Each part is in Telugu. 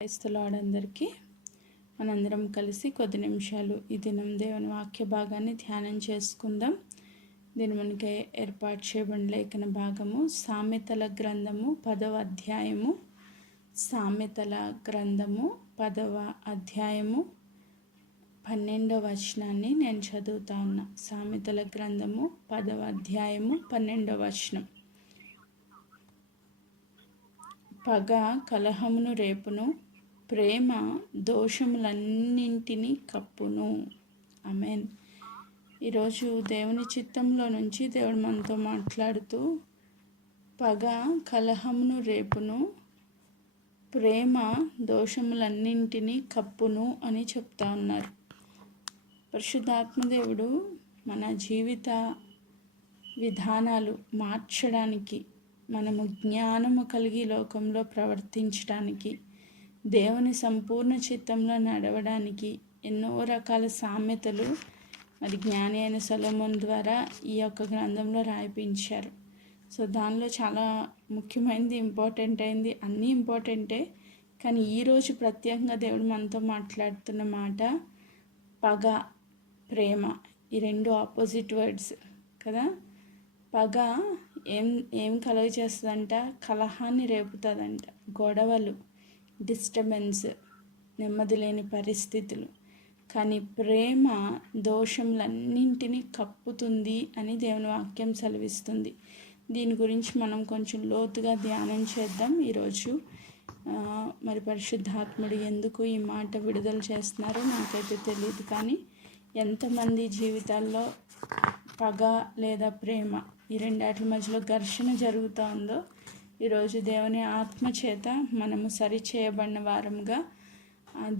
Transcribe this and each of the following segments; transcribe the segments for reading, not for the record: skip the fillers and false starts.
క్రైస్తవులందరికీ మనందరం కలిసి కొద్ది నిమిషాలు ఈ దినం దేవుని వాక్య భాగాన్ని ధ్యానం చేసుకుందాం. దీని మనకి ఏర్పాటు చేయబడిన లేఖన భాగము సామెతల గ్రంథము 10వ అధ్యాయము. సామెతల గ్రంథము 10వ అధ్యాయము 12వ వచనాన్ని నేను చదువుతా ఉన్నా. సామెతల గ్రంథము 10వ అధ్యాయము 12వ వచనం. పగ కలహమును రేపును, ప్రేమ దోషములన్నింటినీ కప్పును. ఆమేన్. ఈరోజు దేవుని చిత్తంలో నుంచి దేవుడు మనతో మాట్లాడుతూ పగ కలహమును రేపును, ప్రేమ దోషములన్నింటినీ కప్పును అని చెప్తా ఉన్నారు. పరిశుద్ధాత్మదేవుడు మన జీవిత విధానాలు మార్చడానికి, మనము జ్ఞానము కలిగి లోకంలో ప్రవర్తించడానికి, దేవుని సంపూర్ణ చిత్తంలో నడవడానికి ఎన్నో రకాల సామెతలు మరి జ్ఞాని అయిన సొలొమోను ద్వారా ఈ యొక్క గ్రంథంలో రాయించారు. సో దానిలో చాలా ముఖ్యమైనది, ఇంపార్టెంట్ అయింది, అన్నీ ఇంపార్టెంటే. కానీ ఈరోజు ప్రత్యేకంగా దేవుడు మనతో మాట్లాడుతున్న మాట పగ, ప్రేమ. ఈ రెండు ఆపోజిట్ వర్డ్స్ కదా. పగ ఏం కలుగ చేస్తుందంట? కలహాన్ని రేపుతుందంట, గొడవలు, డిస్టర్బెన్స్, నెమ్మది లేని పరిస్థితులు. కానీ ప్రేమ దోషములన్నింటినీ కప్పుతుంది అని దేవుని వాక్యం సెలవిస్తుంది. దీని గురించి మనం కొంచెం లోతుగా ధ్యానం చేద్దాం ఈరోజు. మరి పరిశుద్ధాత్ముడు ఎందుకు ఈ మాట విడుదల చేస్తున్నారో నాకైతే తెలియదు. కానీ ఎంతమంది జీవితాల్లో పగ లేదా ప్రేమ, ఈ రెండాటి మధ్యలో ఘర్షణ జరుగుతూ ఉందో ఈరోజు దేవుని ఆత్మ చేత మనము సరిచేయబడిన వారముగా,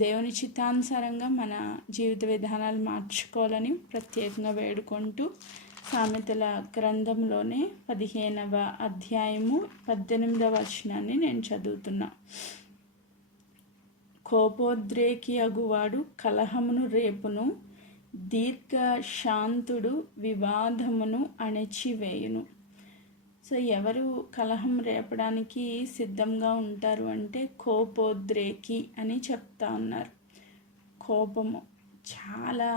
దేవుని చిత్తానుసారంగా మన జీవిత విధానాలు మార్చుకోవాలని ప్రత్యేకంగా వేడుకుంటూ సామెతల గ్రంథంలోనే 15వ అధ్యాయము 18వ వచనాన్ని నేను చదువుతున్నా. కోపోద్రేకి అగువాడు కలహమును రేపును, దీర్ఘశాంతుడు వివాదమును అణచివేయును. సో ఎవరు కలహం రేపడానికి సిద్ధంగా ఉంటారు అంటే కోపోద్రేకి అని చెప్తా ఉన్నారు. కోపము చాలా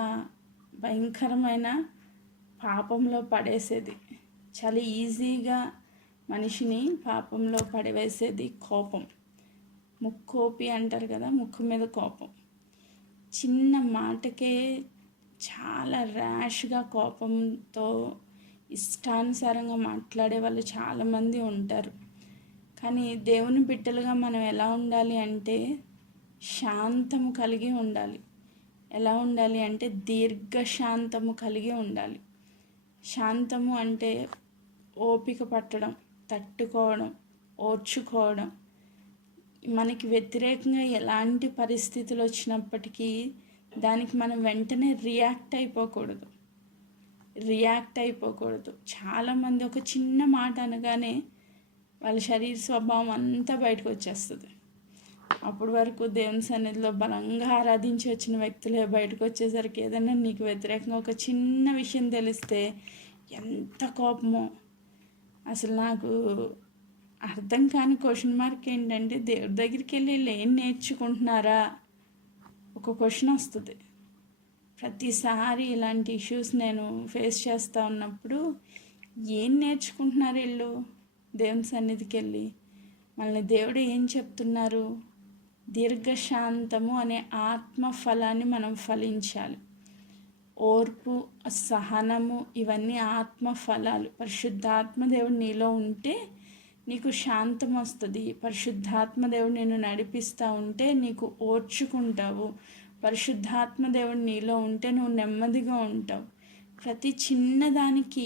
భయంకరమైన పాపంలో పడేసేది, చాలా ఈజీగా మనిషిని పాపంలో పడవేసేది కోపం. ముక్కోపి అంటారు కదా, ముక్కు మీద కోపం. చిన్న మాటకే చాలా ర్యాష్గా కోపంతో ఇష్టానుసారంగా మాట్లాడే వాళ్ళు చాలామంది ఉంటారు. కానీ దేవుని బిడ్డలుగా మనం ఎలా ఉండాలి అంటే శాంతము కలిగి ఉండాలి. ఎలా ఉండాలి అంటే దీర్ఘశాంతము కలిగి ఉండాలి. శాంతము అంటే ఓపిక పట్టడం, తట్టుకోవడం, ఓర్చుకోవడం. మనకి వ్యతిరేకంగా ఎలాంటి పరిస్థితులు వచ్చినప్పటికీ దానికి మనం వెంటనే రియాక్ట్ అయిపోకూడదు. చాలామంది ఒక చిన్న మాట అనగానే వాళ్ళ శరీర స్వభావం అంతా బయటకు వచ్చేస్తుంది. అప్పటి వరకు దేవుని సన్నిధిలో బలంగా ఆరాధించి వచ్చిన వ్యక్తులే బయటకు వచ్చేసరికి ఏదైనా నీకు వ్యతిరేకంగా ఒక చిన్న విషయం తెలిస్తే ఎంత కోపమో. అసలు నాకు అర్థం కాని క్వశ్చన్ మార్క్ ఏంటంటే, దేవుడి దగ్గరికి వెళ్ళి ఏం నేర్చుకుంటున్నారా ఒక క్వశ్చన్ వస్తుంది. ప్రతిసారి ఇలాంటి ఇష్యూస్ నేను ఫేస్ చేస్తూ ఉన్నప్పుడు ఏం నేర్చుకుంటున్నారు వీళ్ళు దేవుని సన్నిధికి వెళ్ళి? మనల్ని దేవుడు ఏం చెప్తున్నారు? దీర్ఘశాంతము అనే ఆత్మ ఫలాన్ని మనం ఫలించాలి. ఓర్పు, సహనము, ఇవన్నీ ఆత్మ ఫలాలు. పరిశుద్ధాత్మ దేవుడు నీలో ఉంటే నీకు శాంతం వస్తుంది. పరిశుద్ధాత్మ దేవుడు నిన్ను నడిపిస్తూ ఉంటే నీకు ఓర్చుకుంటావు. పరిశుద్ధాత్మ దేవుడు నీలో ఉంటే నువ్వు నెమ్మదిగా ఉంటావు. ప్రతి చిన్నదానికి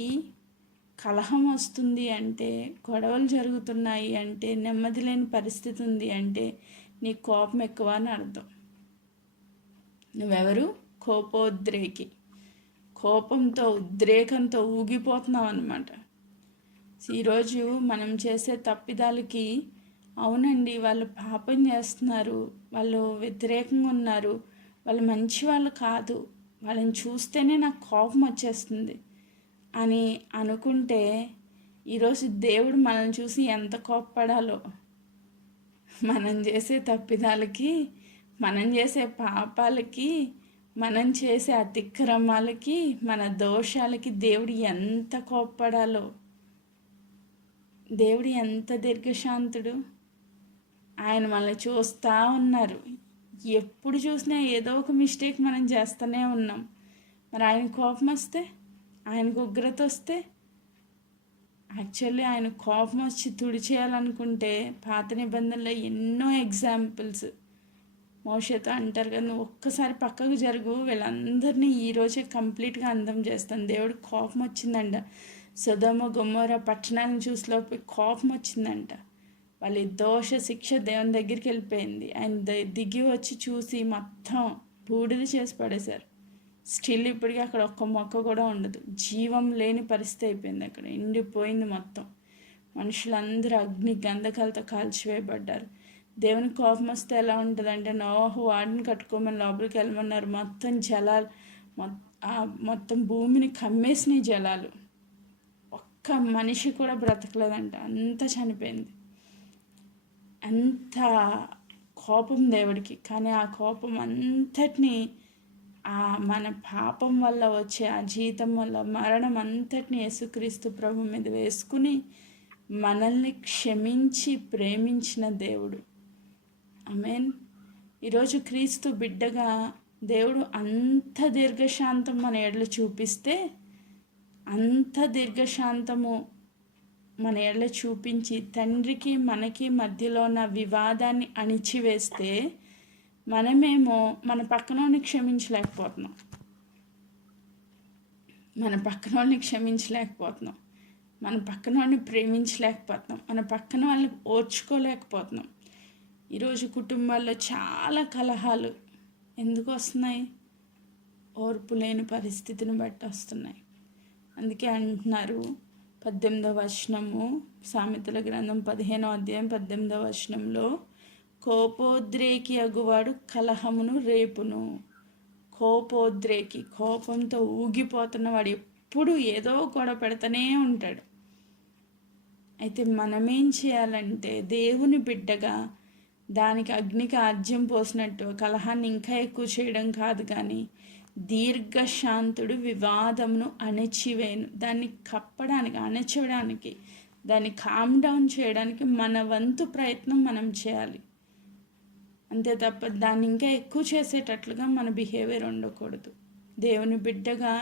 కలహం వస్తుంది అంటే, గొడవలు జరుగుతున్నాయి అంటే, నెమ్మది లేని పరిస్థితి ఉంది అంటే నీ కోపం ఎక్కువ అని అర్థం. నువ్వెవరు? కోపోద్రేకి. కోపంతో, ఉద్రేకంతో ఊగిపోతున్నావు అన్నమాట. ఈరోజు మనం చేసే తప్పిదాలకి, అవునండి వాళ్ళు పాపం చేస్తున్నారు, వాళ్ళు వ్యతిరేకంగా ఉన్నారు, వాళ్ళు మంచి వాళ్ళు కాదు, వాళ్ళని చూస్తేనే నాకు కోపం వచ్చేస్తుంది అని అనుకుంటే ఈరోజు దేవుడు మనల్ని చూసి ఎంత కోప్పడాలో. మనం చేసే తప్పిదాలకి, మనం చేసే పాపాలకి, మనం చేసే అతిక్రమాలకి, మన దోషాలకి దేవుడు ఎంత కోప్పడాలో, దేవుడు ఎంత దీర్ఘశాంతుడు. ఆయన మనల్ని చూస్తూ ఉన్నారు. ఎప్పుడు చూసినా ఏదో ఒక మిస్టేక్ మనం చేస్తూనే ఉన్నాం. మరి ఆయన కోపం వస్తే, ఆయనకు ఉగ్రత వస్తే, యాక్చువల్లీ ఆయన కోపం వచ్చి తుడిచేయాలనుకుంటే పాత నిబంధనలో ఎన్నో ఎగ్జాంపుల్స్. మోషేతో అంటారు కదా, నువ్వు ఒక్కసారి పక్కకు జరుగు, వీళ్ళందరినీ ఈరోజే కంప్లీట్గా అందం చేస్తాను. దేవుడికి కోపం వచ్చిందంట. సొదొమ గొమొర పట్టణాలను చూసిలోపు కోపం వచ్చిందంట. వాళ్ళ దోష శిక్ష దేవుని దగ్గరికి వెళ్ళిపోయింది. ఆయన దిగి వచ్చి చూసి మొత్తం బూడిద చేసి పడేశారు. స్టిల్ ఇప్పటికీ అక్కడ ఒక్క మొక్క కూడా ఉండదు. జీవం లేని పరిస్థితి అయిపోయింది. అక్కడ ఎండిపోయింది మొత్తం. మనుషులందరూ అగ్ని గంధకాలతో కాల్చివేయబడ్డారు. దేవుని కోపం వస్తే ఎలా ఉంటుందంటే, నోహు వాడిని కట్టుకోమని లోపలికి వెళ్ళమన్నారు. మొత్తం జలాలు మొత్తం భూమిని కమ్మేసినాయి జలాలు. ఒక్క మనిషి కూడా బ్రతకలేదంట. అంతా చనిపోయింది. అంత కోపం దేవుడికి. కానీ ఆ కోపం అంతటినీ మన పాపం వల్ల వచ్చే ఆ జీతం వల్ల మరణం అంతటిని యేసుక్రీస్తు ప్రభు మీద వేసుకుని మనల్ని క్షమించి ప్రేమించిన దేవుడు. ఆమేన్. ఈరోజు క్రీస్తు బిడ్డగా దేవుడు అంత దీర్ఘశాంతం మన ఎడల చూపిస్తే, అంత దీర్ఘశాంతము మన ఎడల చూపించి తండ్రికి మనకి మధ్యలో ఉన్న వివాదాన్ని అణిచివేస్తే, మనమేమో మన పక్కనోడిని క్షమించలేకపోతున్నాం. మన పక్కనోడిని క్షమించలేకపోతున్నాం. మన పక్కనోడిని ప్రేమించలేకపోతున్నాం. మన పక్కన వాళ్ళని ఓర్చుకోలేకపోతున్నాం. ఈరోజు కుటుంబాల్లో చాలా కలహాలు ఎందుకు వస్తున్నాయి? ఓర్పు లేని పరిస్థితిని బట్టి వస్తున్నాయి. అందుకే అంటున్నారు 18వ వచనము, సామెతల గ్రంథం 15వ అధ్యాయం 18వ వచనంలో, కోపోద్రేకి అగువాడు కలహమును రేపును. కోపోద్రేకి, కోపంతో ఊగిపోతున్నవాడు ఎప్పుడు ఏదో గొడవ పెడతానే ఉంటాడు. అయితే మనమేం చేయాలంటే, దేవుని బిడ్డగా దానికి అగ్నికి ఆజ్యం పోసినట్టు కలహాన్ని ఇంకా ఎక్కువ చేయడం కాదు, కానీ దీర్ఘశాంతుడు వివాదమును అణచివేయను. దాన్ని కప్పడానికి, అణచడానికి, దాన్ని కామ్ డౌన్ చేయడానికి మన వంతు ప్రయత్నం మనం చేయాలి. అంతే తప్ప దాన్ని ఇంకా ఎక్కువ చేసేటట్లుగా మన బిహేవియర్ ఉండకూడదు. దేవుని బిడ్డగా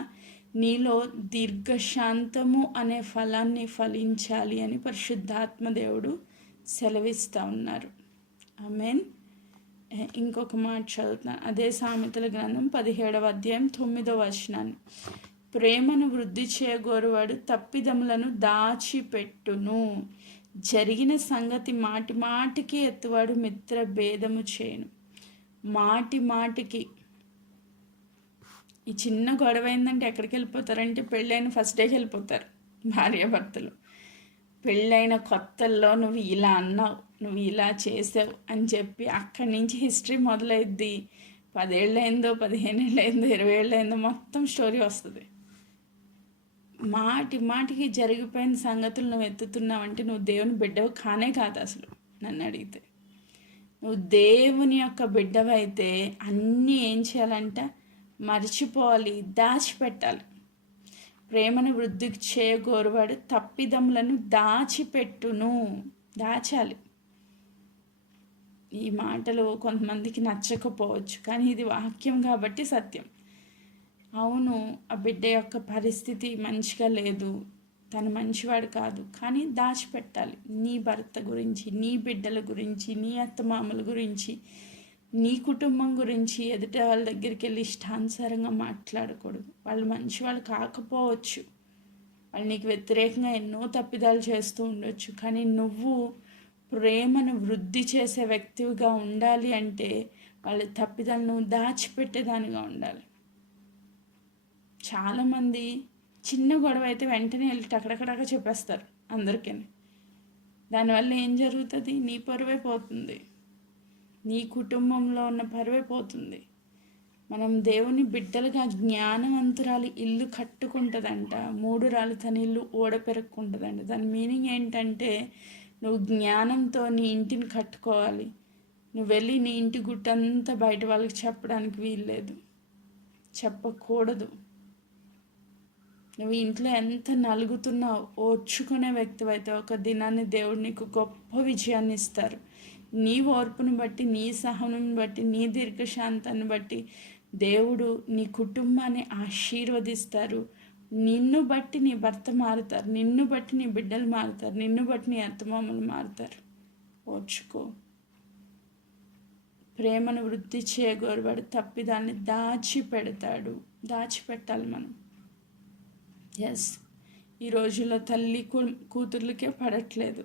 నీలో దీర్ఘశాంతము అనే ఫలాన్ని ఫలించాలి అని పరిశుద్ధాత్మ దేవుడు సెలవిస్తూ ఉన్నారు. ఆమేన్. ఇంకొక మాట చదువుతున్నాను. అదే సామెతల గ్రంథం 17వ అధ్యాయం 9వ వచనాన్ని, ప్రేమను వృద్ధి చేయగోరువాడు తప్పిదములను దాచిపెట్టును. జరిగిన సంగతి మాటి మాటికి ఎత్తువాడు మిత్ర భేదము చేయను. మాటి మాటికి ఈ చిన్న గొడవ అయిందంటే ఎక్కడికి వెళ్ళిపోతారంటే, పెళ్ళైన ఫస్ట్ డేకి వెళ్ళిపోతారు భార్యాభర్తలు. పెళ్ళైన కొత్తల్లో నువ్వు ఇలా అన్నావు, నువ్వు ఇలా చేసావు అని చెప్పి అక్కడి నుంచి హిస్టరీ మొదలైద్ది. 10 ఏళ్ళైందో, 15 ఏళ్ళైందో, 20 ఏళ్ళైందో మొత్తం స్టోరీ వస్తుంది. మాటి మాటికి జరిగిపోయిన సంగతులు నువ్వు ఎత్తుతున్నావంటే నువ్వు దేవుని బిడ్డవు కానే కాదు. అసలు నన్ను అడిగితే నువ్వు దేవుని యొక్క బిడ్డవైతే అన్నీ ఏం చేయాలంట? మర్చిపోవాలి, దాచిపెట్టాలి. ప్రేమను వృద్ధి చేయగోరువాడు తప్పిదములను దాచిపెట్టును. దాచాలి. ఈ మాటలు కొంతమందికి నచ్చకపోవచ్చు, కానీ ఇది వాక్యం కాబట్టి సత్యం. అవును, ఆ బిడ్డ యొక్క పరిస్థితి మంచిగా లేదు, తను మంచివాడు కాదు, కానీ దాచిపెట్టాలి. నీ భర్త గురించి, నీ బిడ్డల గురించి, నీ అత్తమామల గురించి, నీ కుటుంబం గురించి ఎదుట వాళ్ళ దగ్గరికి వెళ్ళి ఇష్టానుసారంగా మాట్లాడకూడదు. వాళ్ళు మంచి వాళ్ళు కాకపోవచ్చు, వాళ్ళు నీకు వ్యతిరేకంగా ఎన్నో తప్పిదాలు చేస్తూ ఉండొచ్చు, కానీ నువ్వు ప్రేమను వృద్ధి చేసే వ్యక్తిగా ఉండాలి అంటే వాళ్ళ తప్పిదాలను దాచిపెట్టేదానిగా ఉండాలి. చాలామంది చిన్న గొడవ అయితే వెంటనే వెళ్ళి టకటకటక చెప్పేస్తారు అందరికీ. దానివల్ల ఏం జరుగుతుంది? నీ పరువే పోతుంది, నీ కుటుంబంలో ఉన్న పరువే పోతుంది. మనం దేవుని బిడ్డలుగా జ్ఞానవంతురాలు ఇల్లు కట్టుకుంటుందంట, 3 రాళ్ళు తన ఇల్లు ఓడ పెరుక్కుంటుందంట. దాని మీనింగ్ ఏంటంటే నువ్వు జ్ఞానంతో నీ ఇంటిని కట్టుకోవాలి. నువ్వు వెళ్ళి నీ ఇంటి గుట్టంతా బయట వాళ్ళకి చెప్పడానికి వీల్లేదు, చెప్పకూడదు. నువ్వు ఇంట్లో ఎంత నలుగుతున్నావు ఓర్చుకునే వ్యక్తివైతే ఒక దినాన్ని దేవుడు నీకు గొప్ప విజయాన్ని ఇస్తారు. నీ ఓర్పును బట్టి, నీ సహనం బట్టి, నీ దీర్ఘశాంతాన్ని బట్టి దేవుడు నీ కుటుంబాన్ని ఆశీర్వదిస్తారు. నిన్ను బట్టి నీ భర్త మారుతారు, నిన్ను బట్టి నీ బిడ్డలు మారుతారు, నిన్ను బట్టి నీ అత్తమామలు మారుతారు. ఓర్చుకో. ప్రేమను వృద్ధి చేయగోరువాడు తప్పిదాన్ని దాచిపెడతాడు. దాచిపెట్టాలి మనం. ఎస్, ఈ రోజుల్లో తల్లి కూతుర్లకే పడట్లేదు,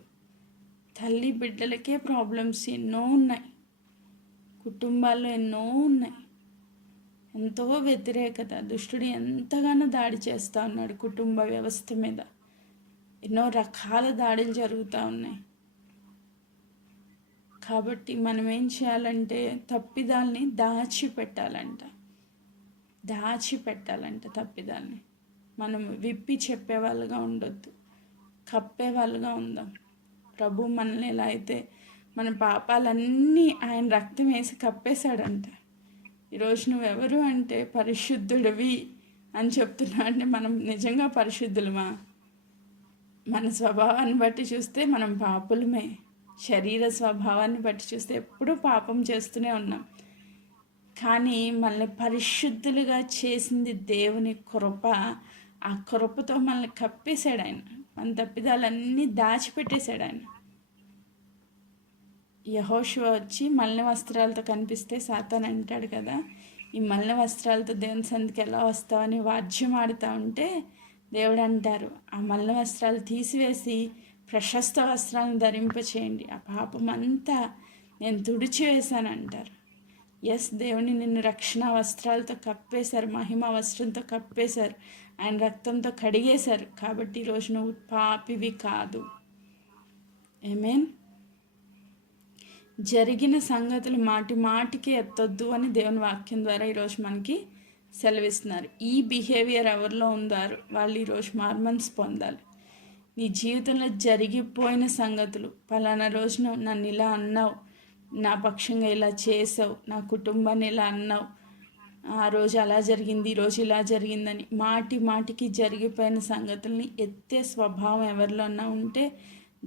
తల్లి బిడ్డలకే ప్రాబ్లమ్స్ ఎన్నో ఉన్నాయి, కుటుంబాల్లో ఎన్నో ఉన్నాయి. ఎంతో వ్యతిరేకత, దుష్టుడు ఎంతగానో దాడి చేస్తూ ఉన్నాడు కుటుంబ వ్యవస్థ మీద. ఎన్నో రకాల దాడులు జరుగుతూ ఉన్నాయి. కాబట్టి మనం ఏం చేయాలంటే తప్పిదాల్ని దాచిపెట్టాలంట తప్పిదాల్ని. మనం విప్పి చెప్పేవాళ్ళుగా ఉండొద్దు, కప్పేవాళ్ళుగా ఉందాం. ప్రభు మనల్ని ఎలా అయితే మన పాపాలన్నీ ఆయన రక్తం వేసి కప్పేశాడంట. ఈరోజు నువ్వెవరు అంటే పరిశుద్ధుడివి అని చెప్తున్నా అంటే మనం నిజంగా పరిశుద్ధులమా? మన స్వభావాన్ని బట్టి చూస్తే మనం పాపులమే. శరీర స్వభావాన్ని బట్టి చూస్తే ఎప్పుడూ పాపం చేస్తూనే ఉన్నాం. కానీ మనల్ని పరిశుద్ధులుగా చేసింది దేవుని కృప. ఆ కృపతో మనల్ని కప్పేశాడు ఆయన. మన తప్పిదాలన్నీ దాచిపెట్టేశాడు ఆయన. యెహోషువ వచ్చి మలిన వస్త్రాలతో కనిపిస్తే సాతాను అంటాడు కదా, ఈ మలిన వస్త్రాలతో దేవుని సన్నిధికి ఎలా వస్తావని వాద్యం ఆడుతూ ఉంటే దేవుడు అంటారు, ఆ మలిన వస్త్రాలు తీసివేసి ప్రశస్త వస్త్రాలను ధరింపచేయండి, ఆ పాపం అంతా నేను తుడిచివేశాను అంటారు. ఎస్, దేవుని నిన్ను రక్షణ వస్త్రాలతో కప్పేశారు, మహిమ వస్త్రంతో కప్పేశారు, ఆయన రక్తంతో కడిగేశారు. కాబట్టి ఈరోజు నువ్వు పాపివి కాదు. ఆమేన్. జరిగిన సంగతులు మాటి మాటికి ఎత్తొద్దు అని దేవుని వాక్యం ద్వారా ఈరోజు మనకి సెలవిస్తున్నారు. ఈ బిహేవియర్ ఎవరిలో ఉందారు వాళ్ళు ఈరోజు మార్మన్స్ పొందాలి. నీ జీవితంలో జరిగిపోయిన సంగతులు, పలానా రోజున నన్ను ఇలా అన్నావు, నా పక్షంగా ఇలా చేసావు, నా కుటుంబాన్ని ఇలా అన్నావు, ఆ రోజు అలా జరిగింది, ఈరోజు ఇలా జరిగిందని మాటి మాటికి జరిగిపోయిన సంగతుల్ని ఎత్తే స్వభావం ఎవరిలో అన్నా ఉంటే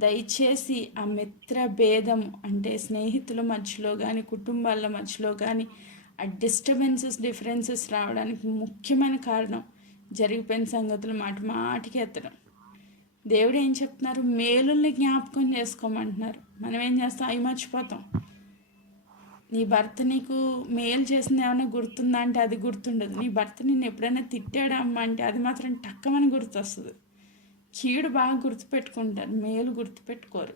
దయచేసి ఆ మిత్ర భేదం అంటే స్నేహితుల మధ్యలో కానీ కుటుంబాల మధ్యలో కానీ ఆ డిఫరెన్సెస్ రావడానికి ముఖ్యమైన కారణం జరిగిపోయిన సంగతులు మాటి మాటికి ఎత్తడం. దేవుడు ఏం చెప్తున్నారు? మేలుల్ని జ్ఞాపకం చేసుకోమంటున్నారు. మనం ఏం చేస్తాం? అవి మర్చిపోతాం. నీ భర్త నీకు మేలు చేసింది ఏమైనా గుర్తుందా అంటే అది గుర్తుండదు. నీ భర్త నిన్ను ఎప్పుడైనా తిట్టాడా అమ్మ అంటే అది మాత్రం టక్కమని గుర్తొస్తుంది. కీడు బాగా గుర్తుపెట్టుకుంటారు, మేలు గుర్తుపెట్టుకోరు.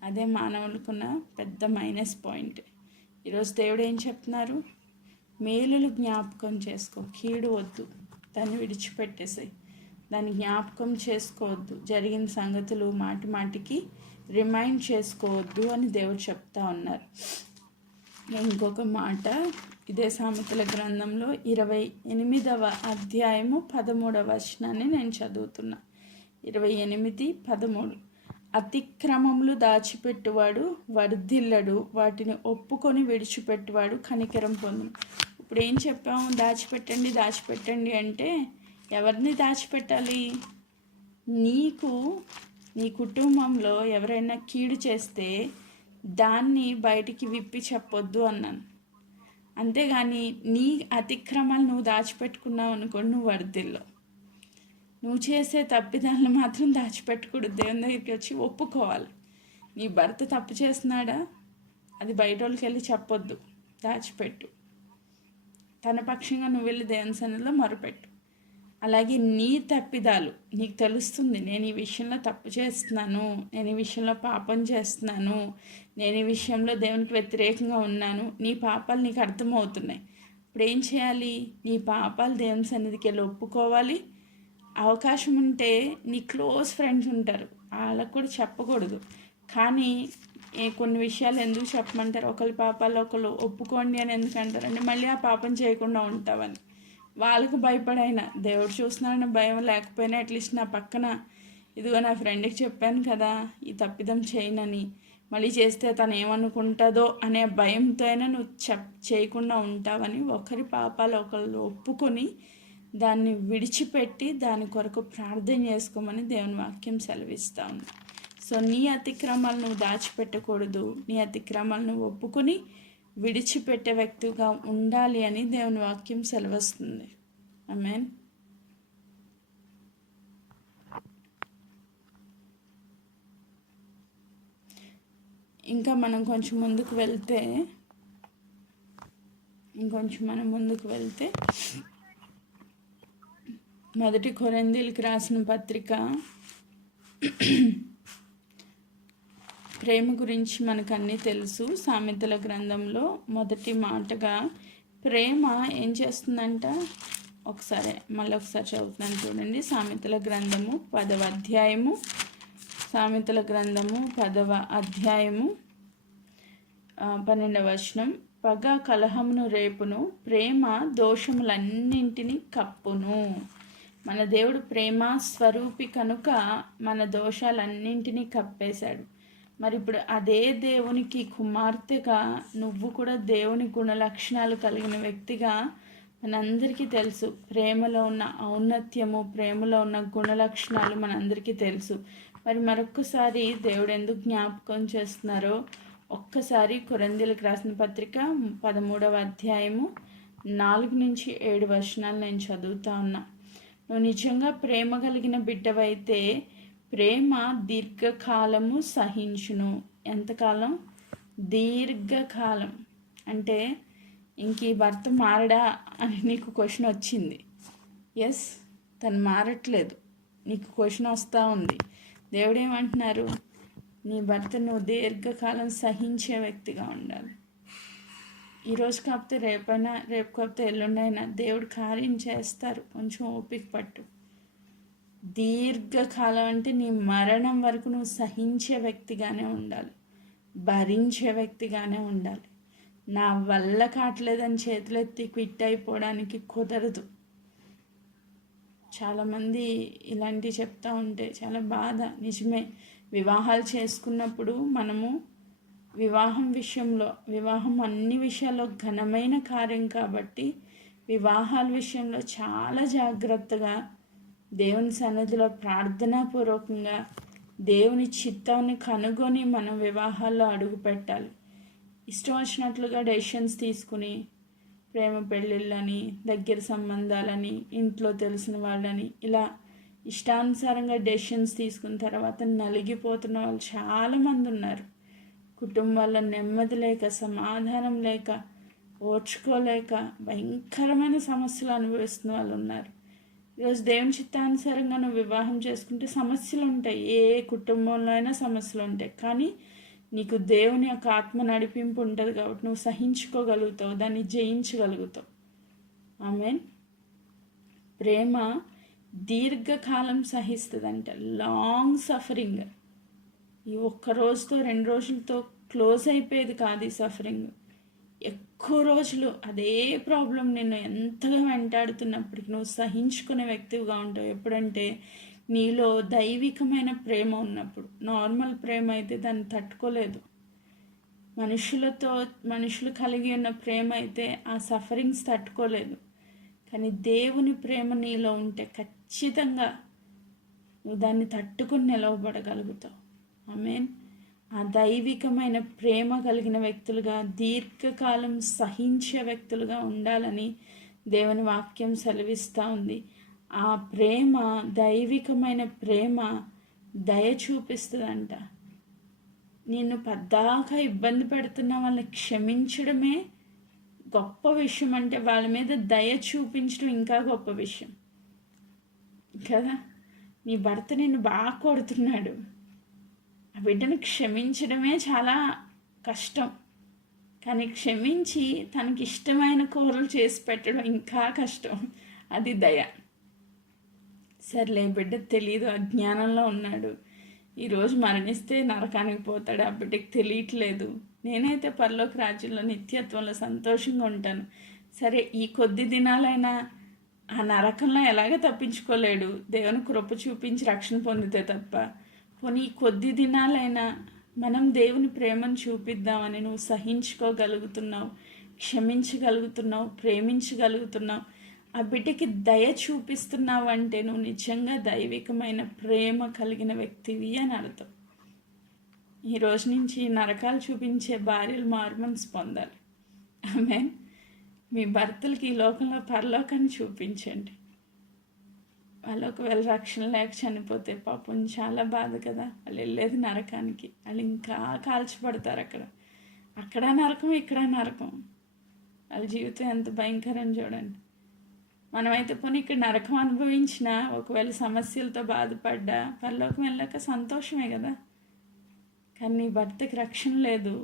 అదే మానవులకున్న పెద్ద మైనస్ పాయింట్. ఈరోజు దేవుడు ఏం చెప్తున్నారు? మేలులు జ్ఞాపకం చేసుకో, కీడు వద్దు, దాన్ని విడిచిపెట్టేసాయి, దాన్ని జ్ఞాపకం చేసుకోవద్దు, జరిగిన సంగతులు మాటి మాటికి రిమైండ్ చేసుకోవద్దు అని దేవుడు చెప్తా ఉన్నారు. ఇంకొక మాట ఇదే సామెతల గ్రంథంలో 28వ అధ్యాయము 13వ వచనాన్ని నేను చదువుతున్నా. 28:13 అతిక్రమములు దాచిపెట్టువాడు వర్ధిల్లడు, వాటిని ఒప్పుకొని విడిచిపెట్టువాడు కనికరం పొందును. ఇప్పుడు ఏం చెప్పాము? దాచిపెట్టండి అంటే ఎవరిని దాచిపెట్టాలి? నీకు నీ కుటుంబంలో ఎవరైనా కీడు చేస్తే దాన్ని బయటికి విప్పి చెప్పొద్దు అన్నాను. అంతేగాని నీ అతిక్రమాలు నువ్వు దాచిపెట్టుకున్నావు అనుకోండి, నువ్వు వర్ధిల్లో. నువ్వు చేసే తప్పిదాలను మాత్రం దాచిపెట్టకూడదు. దేవుని దగ్గరికి వచ్చి ఒప్పుకోవాలి. నీ భర్త తప్పు చేస్తున్నాడా, అది బయట వాళ్ళకి వెళ్ళి చెప్పొద్దు, దాచిపెట్టు. తన పక్షంగా నువ్వు వెళ్ళి దేవుని సన్నిధిలో మొరపెట్టు. అలాగే నీ తప్పిదాలు నీకు తెలుస్తుంది, నేను ఈ విషయంలో తప్పు చేస్తున్నాను, నేను ఈ విషయంలో పాపం చేస్తున్నాను, నేను ఈ విషయంలో దేవునికి వ్యతిరేకంగా ఉన్నాను, నీ పాపాలు నీకు అర్థమవుతున్నాయి. ఇప్పుడు ఏం చేయాలి? నీ పాపాలు దేవుని సన్నిధికి వెళ్ళి ఒప్పుకోవాలి. అవకాశం ఉంటే నీ క్లోజ్ ఫ్రెండ్స్ ఉంటారు, వాళ్ళకు కూడా చెప్పకూడదు. కానీ కొన్ని విషయాలు ఎందుకు చెప్పమంటారు? ఒకరి పాపాలు ఒకరు ఒప్పుకోండి అని ఎందుకు అంటారంటే మళ్ళీ ఆ పాపం చేయకుండా ఉంటావని. వాళ్ళకు భయపడైనా దేవుడు చూస్తున్నాడని భయం లేకపోయినా అట్లీస్ట్ నా పక్కన ఇదిగో నా ఫ్రెండ్కి చెప్పాను కదా ఈ తప్పిదం చేయనని, మళ్ళీ చేస్తే తను ఏమనుకుంటుందో అనే భయంతో అయినా నువ్వు చేయకుండా ఉంటావని ఒకరి పాపాలు ఒకళ్ళు ఒప్పుకొని దాన్ని విడిచిపెట్టి దాని కొరకు ప్రార్థన చేసుకోమని దేవుని వాక్యం సెలవిస్తూ ఉంది. సో నీ అతిక్రమాలు నువ్వు దాచిపెట్టకూడదు, నీ అతిక్రమాలు నువ్వు ఒప్పుకొని విడిచిపెట్టే వ్యక్తిగా ఉండాలి అని దేవుని వాక్యం సెలవిస్తుంది. ఆమేన్. ఇంకా మనం కొంచెం ముందుకు వెళ్తే మొదటి కొరింథీయులకు రాసిన పత్రిక ప్రేమ గురించి మనకు అన్నీ తెలుసు. సామెతల గ్రంథంలో మొదటి మాటగా ప్రేమ ఏం చేస్తుందంట, మళ్ళీ ఒకసారి చదువుతున్నాను చూడండి. సామెతల గ్రంథము 10వ అధ్యాయము, 12వ వచనం. పగ కలహమును రేపును, ప్రేమ దోషములన్నింటినీ కప్పును. మన దేవుడు ప్రేమ స్వరూపి కనుక మన దోషాలన్నింటినీ కప్పేశాడు. మరి ఇప్పుడు అదే దేవునికి కుమార్తెగా నువ్వు కూడా దేవుని గుణలక్షణాలు కలిగిన వ్యక్తిగా మనందరికీ తెలుసు. ప్రేమలో ఉన్న ఔన్నత్యము, ప్రేమలో ఉన్న గుణలక్షణాలు మనందరికీ తెలుసు. మరి మరొక్కసారి దేవుడు ఎందుకు జ్ఞాపకం చేస్తున్నారో ఒక్కసారి కొరింథీయులకు రాసిన పత్రిక 13వ అధ్యాయము 4-7 వచనాలు నేను చదువుతా ఉన్నా. నువ్వు నిజంగా ప్రేమ కలిగిన బిడ్డవైతే ప్రేమ దీర్ఘకాలము సహించును. ఎంతకాలం? దీర్ఘకాలం. అంటే ఇంక ఈ భర్త మారడా అని నీకు క్వశ్చన్ వచ్చింది. ఎస్, తను మారట్లేదు, నీకు క్వశ్చన్ వస్తూ ఉంది. దేవుడు ఏమంటున్నారు? నీ భర్త నువ్వు దీర్ఘకాలం సహించే వ్యక్తిగా ఉండాలి. ఈరోజు కాకపోతే రేపైనా, రేపు కాకపోతే ఎల్లుండైనా దేవుడు కార్యం చేస్తారు. కొంచెం ఓపిక పట్టు. దీర్ఘకాలం అంటే నీ మరణం వరకు నువ్వు సహించే వ్యక్తిగానే ఉండాలి, భరించే వ్యక్తిగానే ఉండాలి. నా వల్ల కావట్లేదని చేతులెత్తి క్విట్ అయిపోవడానికి కుదరదు. చాలామంది ఇలాంటివి చెప్తూ ఉంటే చాలా బాధ. నిజమే, వివాహాలు చేసుకున్నప్పుడు మనము వివాహం అన్ని విషయాల్లో ఘనమైన కార్యం కాబట్టి వివాహాల విషయంలో చాలా జాగ్రత్తగా దేవుని సన్నిధిలో ప్రార్థనాపూర్వకంగా దేవుని చిత్తాన్ని కనుగొని మనం వివాహాల్లో అడుగు పెట్టాలి. ఇష్టం వచ్చినట్లుగా డెసిషన్స్ తీసుకుని ప్రేమ పెళ్ళిళ్ళని, దగ్గర సంబంధాలని, ఇంట్లో తెలిసిన వాళ్ళని ఇలా ఇష్టానుసారంగా డెసిషన్స్ తీసుకున్న తర్వాత నలిగిపోతున్న వాళ్ళు చాలామంది ఉన్నారు. కుటుంబాల్లో నెమ్మది లేక, సమాధానం లేక, ఓర్చుకోలేక భయంకరమైన సమస్యలు అనుభవిస్తున్న వాళ్ళు ఉన్నారు. ఈరోజు దేవుని చిత్తానుసారంగా నువ్వు వివాహం చేసుకుంటే సమస్యలు ఉంటాయి, ఏ కుటుంబంలో అయినా సమస్యలు ఉంటాయి. కానీ నీకు దేవుని యొక్క ఆత్మ నడిపింపు ఉంటుంది కాబట్టి నువ్వు సహించుకోగలుగుతావు, దాన్ని జయించగలుగుతావు. ఆమేన్. ప్రేమ దీర్ఘకాలం సహిస్తుందంట. Long suffering. ఈ ఒక్క రోజుతో 2 రోజులతో క్లోజ్ అయిపోయేది కాదు ఈ సఫరింగ్. ఎక్కువ రోజులు అదే ప్రాబ్లం నిన్ను ఎంతగా వెంటాడుతున్నప్పటికీ నువ్వు సహించుకునే వ్యక్తిగా ఉంటావు. ఎప్పుడంటే నీలో దైవికమైన ప్రేమ ఉన్నప్పుడు. నార్మల్ ప్రేమ అయితే దాన్ని తట్టుకోలేదు. మనుషులు కలిగి ఉన్న ప్రేమ అయితే ఆ సఫరింగ్స్ తట్టుకోలేదు. కానీ దేవుని ప్రేమ నీలో ఉంటే ఖచ్చితంగా నువ్వు దాన్ని తట్టుకుని నిలవబడగలుగుతావు. ఆమేన్. ఆ దైవికమైన ప్రేమ కలిగిన వ్యక్తులుగా, దీర్ఘకాలం సహించే వ్యక్తులుగా ఉండాలని దేవుని వాక్యం సెలవిస్తూ ఉంది. ఆ ప్రేమ, దైవికమైన ప్రేమ దయ చూపిస్తుందంట. నిన్ను పద్దాకా ఇబ్బంది పెడుతున్న వాళ్ళని క్షమించడమే గొప్ప విషయం. అంటే వాళ్ళ మీద దయ చూపించడం ఇంకా గొప్ప విషయం కదా. నీ భర్త నిన్ను బాగా కొడుతున్నాడు, ఆ బిడ్డను క్షమించడమే చాలా కష్టం. కానీ క్షమించి తనకి ఇష్టమైన కూరలు చేసి పెట్టడం ఇంకా కష్టం. అది దయ. సర్లే, బిడ్డ తెలియదు, అజ్ఞానంలో ఉన్నాడు, ఈరోజు మరణిస్తే నరకానికి పోతాడు, ఆ బిడ్డకి తెలియట్లేదు, నేనైతే పరలోక రాజ్యంలో నిత్యత్వంలో సంతోషంగా ఉంటాను. సరే, ఈ కొద్ది దినాలైనా ఆ నరకంలో ఎలాగ తప్పించుకోలేడు, దేవుని కృప చూపించి రక్షణ పొందితే తప్ప. పోనీ కొద్ది దినాలైనా మనం దేవుని ప్రేమను చూపిద్దామని నువ్వు సహించుకోగలుగుతున్నావు, క్షమించగలుగుతున్నావు, ప్రేమించగలుగుతున్నావు, ఆ బిడ్డకి దయ చూపిస్తున్నావు అంటే నువ్వు నిజంగా దైవికమైన ప్రేమ కలిగిన వ్యక్తివి అని అర్థం. ఈ రోజు నుంచి నరకాలు చూపించే భార్యలు మారుమనసు పొందాలి. ఆమేన్. మీ భర్తలకి ఈ లోకంలో పరలోకాన్ని చూపించండి. వాళ్ళు ఒకవేళ రక్షణ లేక చనిపోతే పాపం చాలా బాధ కదా, వాళ్ళు వెళ్ళేది నరకానికి, వాళ్ళు ఇంకా కాల్చబడతారు అక్కడ నరకం, ఇక్కడ నరకం. వాళ్ళ జీవితం ఎంత భయంకరం చూడండి. మనమైతే పోనీ ఇక్కడ నరకం అనుభవించినా, ఒకవేళ సమస్యలతో బాధపడ్డా పరలోకం వెళ్ళాక సంతోషమే కదా. కానీ నీ భర్తకి రక్షణ లేదు,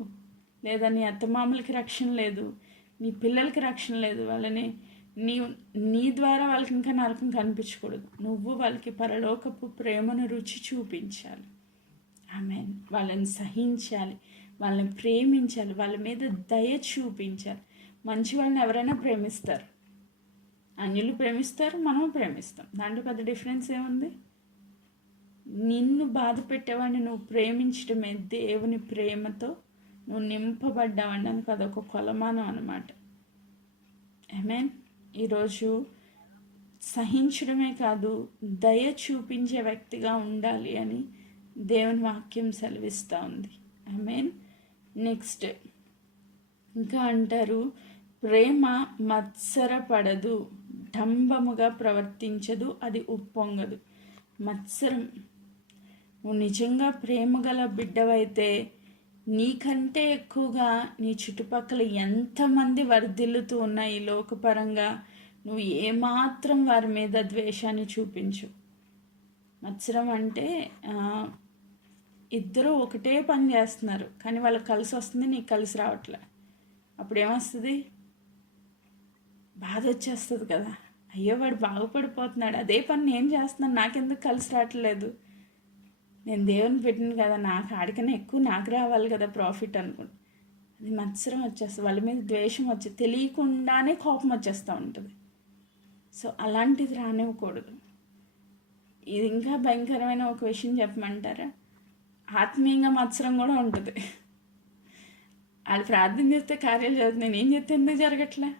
లేదా నీ అత్తమామలకి రక్షణ లేదు, నీ పిల్లలకి రక్షణ లేదు, వాళ్ళని నీ ద్వారా వాళ్ళకి ఇంకా నరకం కనిపించకూడదు. నువ్వు వాళ్ళకి పరలోకపు ప్రేమను రుచి చూపించాలి. ఆమేన్. వాళ్ళని సహించాలి, వాళ్ళని ప్రేమించాలి, వాళ్ళ మీద దయ చూపించాలి. మంచి వాళ్ళని ఎవరైనా ప్రేమిస్తారు, అన్యులు ప్రేమిస్తారు, మనం ప్రేమిస్తాం. దాంట్లో పెద్ద డిఫరెన్స్ ఏముంది? నిన్ను బాధ పెట్టేవాడిని నువ్వు ప్రేమించడమే దేవుని ప్రేమతో నువ్వు నింపబడ్డావనడానికి అదొక కొలమానం అన్నమాట. ఆమేన్. ఈరోజు సహించడమే కాదు, దయ చూపించే వ్యక్తిగా ఉండాలి అని దేవుని వాక్యం సెలవిస్తూ ఉంది. ఆమేన్. నెక్స్ట్ ఇంకా అంటారు, ప్రేమ మత్సరపడదు, డంబముగా ప్రవర్తించదు, అది ఉప్పొంగదు. మత్సరం. నువ్వు నిజంగా ప్రేమ గల బిడ్డవైతే నీకంటే ఎక్కువగా నీ చుట్టుపక్కల ఎంతమంది వర్ధిల్లుతూ ఉన్నాయి ఈ లోకపరంగా, నువ్వు ఏమాత్రం వారి మీద ద్వేషాన్ని చూపించు. మత్సరం అంటే ఇద్దరు ఒకటే పని చేస్తున్నారు కానీ వాళ్ళకి కలిసి వస్తుంది, నీకు కలిసి రావట్లే. అప్పుడు ఏమొస్తుంది? బాధ వచ్చేస్తుంది కదా. అయ్యో వాడు బాగుపడిపోతున్నాడు, అదే పని నేను చేస్తున్నాను, నాకెందుకు కలిసి రావట్లేదు, నేను దేవుని పెట్టిన కదా, నాకు ఆడికన్నా ఎక్కువ నాకు రావాలి కదా ప్రాఫిట్ అనుకుంటా. అది మత్సరం వచ్చేస్తుంది, వాళ్ళ మీద ద్వేషం వచ్చి తెలియకుండానే కోపం వచ్చేస్తూ ఉంటుంది. సో అలాంటిది రానివ్వకూడదు. ఇది ఇంకా భయంకరమైన ఒక విషయం చెప్పమంటారా? ఆత్మీయంగా మత్సరం కూడా ఉంటుంది. వాళ్ళు ప్రార్థన చేస్తే కార్యాలు జరుగుతుంది, నేను ఏం చేస్తే ఎందుకు జరగట్లే?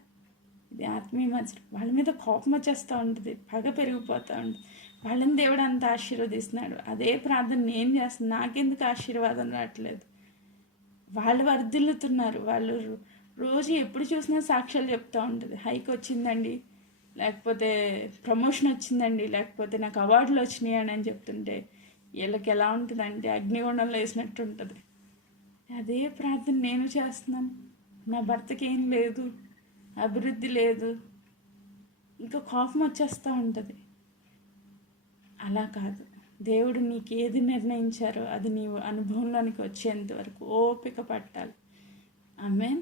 ఇది ఆత్మీయ మత్సరం. వాళ్ళ మీద కోపం వచ్చేస్తూ ఉంటుంది, పగ పెరిగిపోతూ ఉంటుంది. వాళ్ళని దేవుడు అంత ఆశీర్వదిస్తున్నాడు, అదే ప్రార్థన నేను చేస్తున్నాను, నాకెందుకు ఆశీర్వాదం రావట్లేదు? వాళ్ళు వర్ధిల్లుతున్నారు, వాళ్ళు రోజు ఎప్పుడు చూసినా సాక్ష్యాలు చెప్తూ ఉంటుంది. హైక్ వచ్చిందండి, లేకపోతే ప్రమోషన్ వచ్చిందండి, లేకపోతే నాకు అవార్డులు వచ్చినాయి అని చెప్తుంటే వీళ్ళకి ఎలా ఉంటుందంటే అగ్నిగుండంలో వేసినట్టు ఉంటుంది. అదే ప్రార్థన నేను చేస్తున్నాను, నా భర్తకి ఏం లేదు, అభివృద్ధి లేదు, ఇంకా కోపం వచ్చేస్తూ ఉంటుంది. అలా కాదు, దేవుడు నీకు ఏది నిర్ణయించారో అది నీవు అనుభవంలోనికి వచ్చేంత వరకు ఓపిక పట్టాలి. ఆమేన్.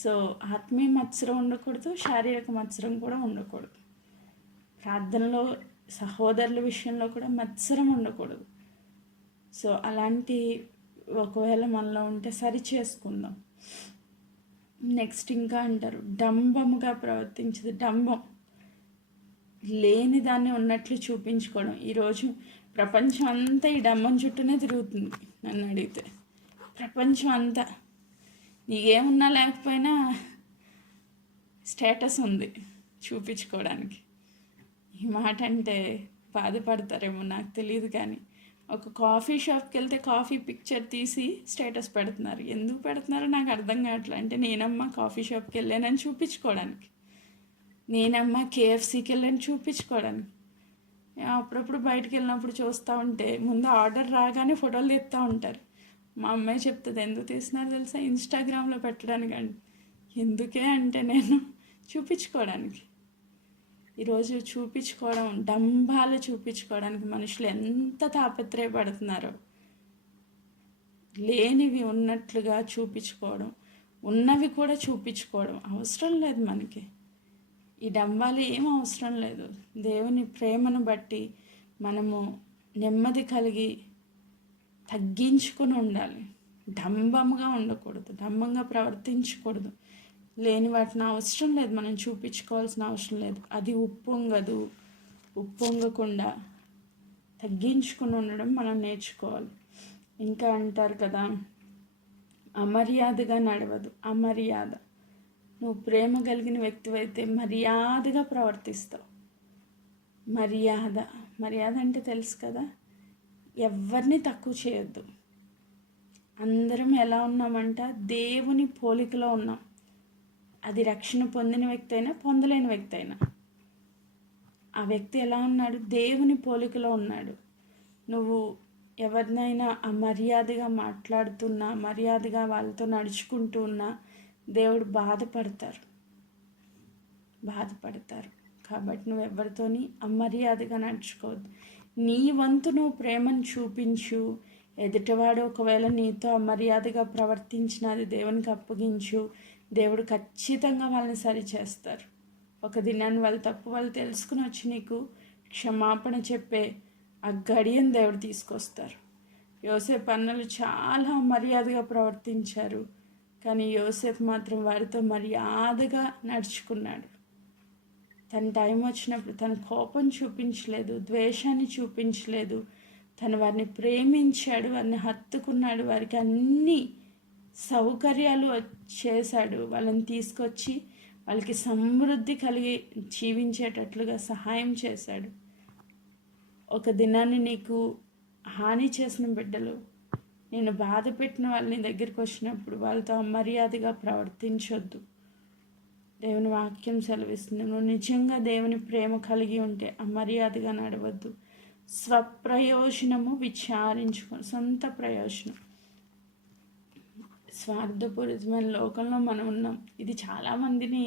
సో ఆత్మీయ మత్సరం ఉండకూడదు, శారీరక మత్సరం కూడా ఉండకూడదు. ప్రార్థనలో సహోదరుల విషయంలో కూడా మత్సరం ఉండకూడదు. సో అలాంటి ఒకవేళ మనలో ఉంటే సరి చేసుకుందాం. నెక్స్ట్ ఇంకా అంటారు, డంబముగా ప్రవర్తించదు. డంబం లేని దాన్ని ఉన్నట్లు చూపించుకోవడం. ఈరోజు ప్రపంచం అంతా ఈ డంబం చుట్టూనే తిరుగుతుంది. నన్ను అడిగితే ప్రపంచం అంతా నీకేమున్నా లేకపోయినా స్టేటస్ ఉంది చూపించుకోవడానికి. ఈ మాట అంటే బాధపడతారేమో నాకు తెలియదు, కానీ ఒక కాఫీ షాప్కి వెళ్తే కాఫీ పిక్చర్ తీసి స్టేటస్ పెడుతున్నారు. ఎందుకు పెడుతున్నారో నాకు అర్థం కావట్లేదు. అంటే నేనమ్మా కాఫీ షాప్కి వెళ్ళానని చూపించుకోవడానికి, నేనమ్మా కేఎఫ్సీకి వెళ్ళాను చూపించుకోవడానికి. అప్పుడప్పుడు బయటకు వెళ్ళినప్పుడు చూస్తూ ఉంటే ముందు ఆర్డర్ రాగానే ఫోటోలు తీస్తూ ఉంటారు. మా అమ్మాయి చెప్తుంది, ఎందుకు తీస్తున్నారు తెలుసా? ఇన్స్టాగ్రామ్లో పెట్టడానికి. ఎందుకే అంటే నేను చూపించుకోవడానికి. ఈరోజు చూపించుకోవడం, డంబాలు చూపించుకోవడానికి మనుషులు ఎంత తాపత్రయపడుతున్నారో. లేనివి ఉన్నట్లుగా చూపించుకోవడం, ఉన్నవి కూడా చూపించుకోవడం అవసరం లేదు మనకి. ఈ డంబాలు ఏం అవసరం లేదు. దేవుని ప్రేమను బట్టి మనము నెమ్మది కలిగి తగ్గించుకొని ఉండాలి. డంబంగా ఉండకూడదు, డంబంగా ప్రవర్తించకూడదు. లేని వాటిని అవసరం లేదు, మనం చూపించుకోవాల్సిన అవసరం లేదు. అది ఉప్పొంగదు. ఉప్పొంగకుండా తగ్గించుకుని ఉండడం మనం నేర్చుకోవాలి. ఇంకా అంటారు కదా, అమర్యాదగా నడవదు. అమర్యాద. నువ్వు ప్రేమ కలిగిన వ్యక్తివైతే మర్యాదగా ప్రవర్తిస్తావు. మర్యాద. మర్యాద అంటే తెలుసు కదా, ఎవరిని తక్కువ చేయొద్దు. అందరం ఎలా ఉన్నామంట, దేవుని పోలికలో ఉన్నాం. అది రక్షణ పొందిన వ్యక్తి అయినా పొందలేని వ్యక్తి అయినా ఆ వ్యక్తి ఎలా ఉన్నాడు, దేవుని పోలికలో ఉన్నాడు. నువ్వు ఎవరినైనా అమర్యాదగా మాట్లాడుతున్నా, మర్యాదగా వాళ్ళతో నడుచుకుంటూ ఉన్నా దేవుడు బాధపడతారు. కాబట్టి నువ్వు ఎవరితోని అమర్యాదగా నడుచుకోవద్దు. నీ వంతు నువ్వు ప్రేమను చూపించు. ఎదుటివాడు ఒకవేళ నీతో అమర్యాదగా ప్రవర్తించినది దేవునికి అప్పగించు. దేవుడు ఖచ్చితంగా వాళ్ళని సరిచేస్తారు. ఒక దినాన్ని వాళ్ళ తప్పు వాళ్ళు తెలుసుకుని వచ్చి నీకు క్షమాపణ చెప్పే ఆ గడియను దేవుడు తీసుకొస్తారు. యోసేపు అన్నలు చాలా మర్యాదగా ప్రవర్తించారు, కానీ యోసేపు మాత్రం వారితో మర్యాదగా నడుచుకున్నాడు. తన టైం వచ్చినప్పుడు తన కోపం చూపించలేదు, ద్వేషాన్ని చూపించలేదు. తను వారిని ప్రేమించాడు, వారిని హత్తుకున్నాడు, వారికి అన్ని సౌకర్యాలు చేశాడు. వాళ్ళని తీసుకొచ్చి వాళ్ళకి సమృద్ధి కలిగి జీవించేటట్లుగా సహాయం చేశాడు. ఒక దినాన్ని నీకు హాని చేసిన బిడ్డలు, నేను బాధ పెట్టిన వాళ్ళని దగ్గరికి వచ్చినప్పుడు వాళ్ళతో అమర్యాదగా ప్రవర్తించొద్దు. దేవుని వాక్యం సెలవిస్తుంది. నువ్వు నిజంగా దేవుని ప్రేమ కలిగి ఉంటే అమర్యాదగా నడవద్దు. స్వప్రయోజనము విచారించుకో. సొంత ప్రయోజనం. స్వార్థపూరితమైన లోకంలో మనం ఉన్నాం. ఇది చాలామందిని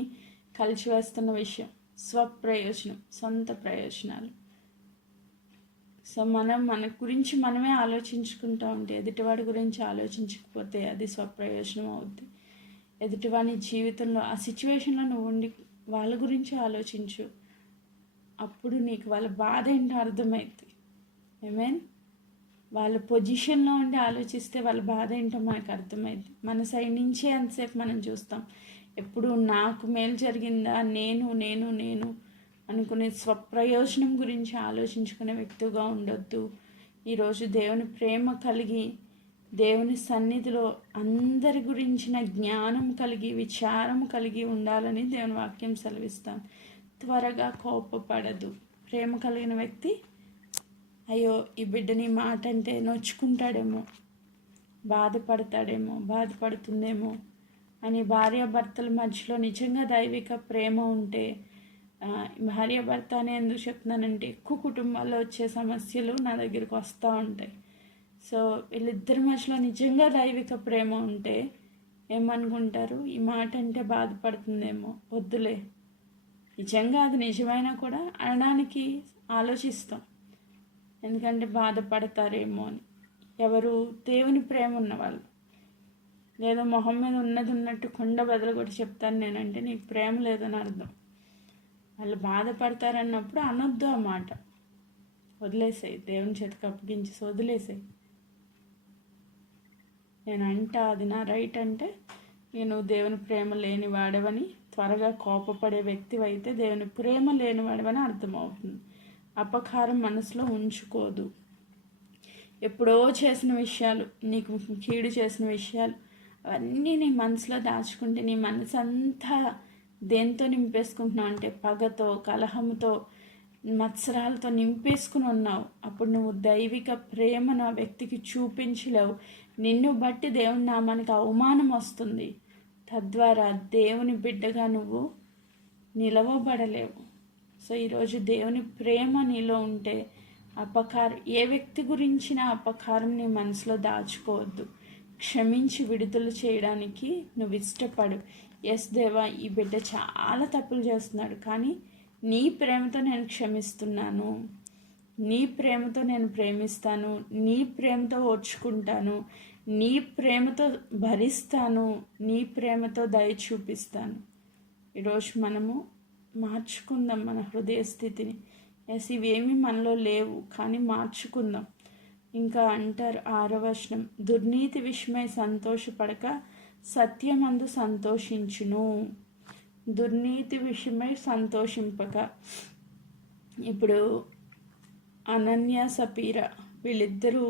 కలిసివేస్తున్న విషయం. స్వప్రయోజనం, సొంత ప్రయోజనాలు. సో మన గురించి మనమే ఆలోచించుకుంటూ ఉంటే, ఎదుటివాడి గురించి ఆలోచించకపోతే అది స్వప్రయోజనం అవుద్ది. ఎదుటివాడి జీవితంలో ఆ సిచ్యువేషన్లో నువ్వు ఉండి వాళ్ళ గురించి ఆలోచించు. అప్పుడు నీకు వాళ్ళ బాధ ఏంటో అర్థమవుతుంది. ఆమేన్. వాళ్ళ పొజిషన్లో ఉండి ఆలోచిస్తే వాళ్ళ బాధ ఏంటో మనకు అర్థమైంది. మన సైడ్ నుంచే అంతసేపు మనం చూస్తాం. ఎప్పుడు నాకు మేలు జరిగిందా, నేను అనుకునే స్వప్రయోజనం గురించి ఆలోచించుకునే వ్యక్తిగా ఉండొద్దు. ఈరోజు దేవుని ప్రేమ కలిగి, దేవుని సన్నిధిలో అందరి గురించిన జ్ఞానం కలిగి, విచారం కలిగి ఉండాలని దేవుని వాక్యం సెలవిస్తాం. త్వరగా కోపపడదు. ప్రేమ కలిగిన వ్యక్తి, అయ్యో ఈ బిడ్డని మాట అంటే నొచ్చుకుంటాడేమో, బాధపడుతుందేమో అని భార్యాభర్తల మధ్యలో నిజంగా దైవిక ప్రేమ ఉంటే, భార్యాభర్త అని ఎందుకు చెప్తున్నానంటే, ఎక్కువ కుటుంబాల్లో వచ్చే సమస్యలు నా దగ్గరికి వస్తూ ఉంటాయి. సో వీళ్ళిద్దరి మధ్యలో నిజంగా దైవిక ప్రేమ ఉంటే ఏమనుకుంటారు, ఈ మాట అంటే బాధపడుతుందేమో, వద్దులే. నిజంగా అది నిజమైనా కూడా అనడానికి ఆలోచిస్తాం, ఎందుకంటే బాధపడతారేమో అని. ఎవరు దేవుని ప్రేమ ఉన్నవాళ్ళు, లేదా మొహం మీద ఉన్నట్టు కొండ బదులు కూడా చెప్తాను నేనంటే నీకు ప్రేమ లేదని అర్థం. వాళ్ళు బాధపడతారన్నప్పుడు అనొద్దు ఆ మాట, వదిలేసాయి. దేవుని చేతికి అప్పగించి వదిలేసాయి. అది నా రైట్ అంటే నేను దేవుని ప్రేమ లేని వాడవని, త్వరగా కోపపడే వ్యక్తివైతే దేవుని ప్రేమ లేని వాడవని అర్థమవుతుంది. అపకారం మనసులో ఉంచుకోదు. ఎప్పుడో చేసిన విషయాలు, నీకు కీడు చేసిన విషయాలు అవన్నీ నీ మనసులో దాచుకుంటే నీ మనసు అంతా దేంతో నింపేసుకుంటున్నావు అంటే పగతో, కలహంతో, మత్సరాలతో నింపేసుకుని ఉన్నావు. అప్పుడు నువ్వు దైవిక ప్రేమను ఆ వ్యక్తికి చూపించలేవు. నిన్ను బట్టి దేవుని నామానికి అవమానం వస్తుంది. తద్వారా దేవుని బిడ్డగా నువ్వు నిలవబడలేవు. సో ఈరోజు దేవుని ప్రేమ నీలో ఉంటే ఏ వ్యక్తి గురించిన అపకారం నీ మనసులో దాచుకోవద్దు. క్షమించి విడుదల చేయడానికి నువ్వు ఇష్టపడు. ఎస్ దేవా, ఈ బిడ్డ చాలా తప్పులు చేస్తున్నాడు, కానీ నీ ప్రేమతో నేను క్షమిస్తున్నాను, నీ ప్రేమతో నేను ప్రేమిస్తాను, నీ ప్రేమతో ఓర్చుకుంటాను, నీ ప్రేమతో భరిస్తాను, నీ ప్రేమతో దయ చూపిస్తాను. ఈరోజు మనము మార్చుకుందాం మన హృదయ స్థితిని. ఎస్, ఇవేమీ మనలో లేవు, కానీ మార్చుకుందాం. ఇంకా అంటారు 6వ వచనం, దుర్నీతి విషయమై సంతోషపడక సత్యమందు సంతోషించును, దుర్నీతి విషయమై సంతోషింపక. ఇప్పుడు అనన్య సపీర వీళ్ళిద్దరూ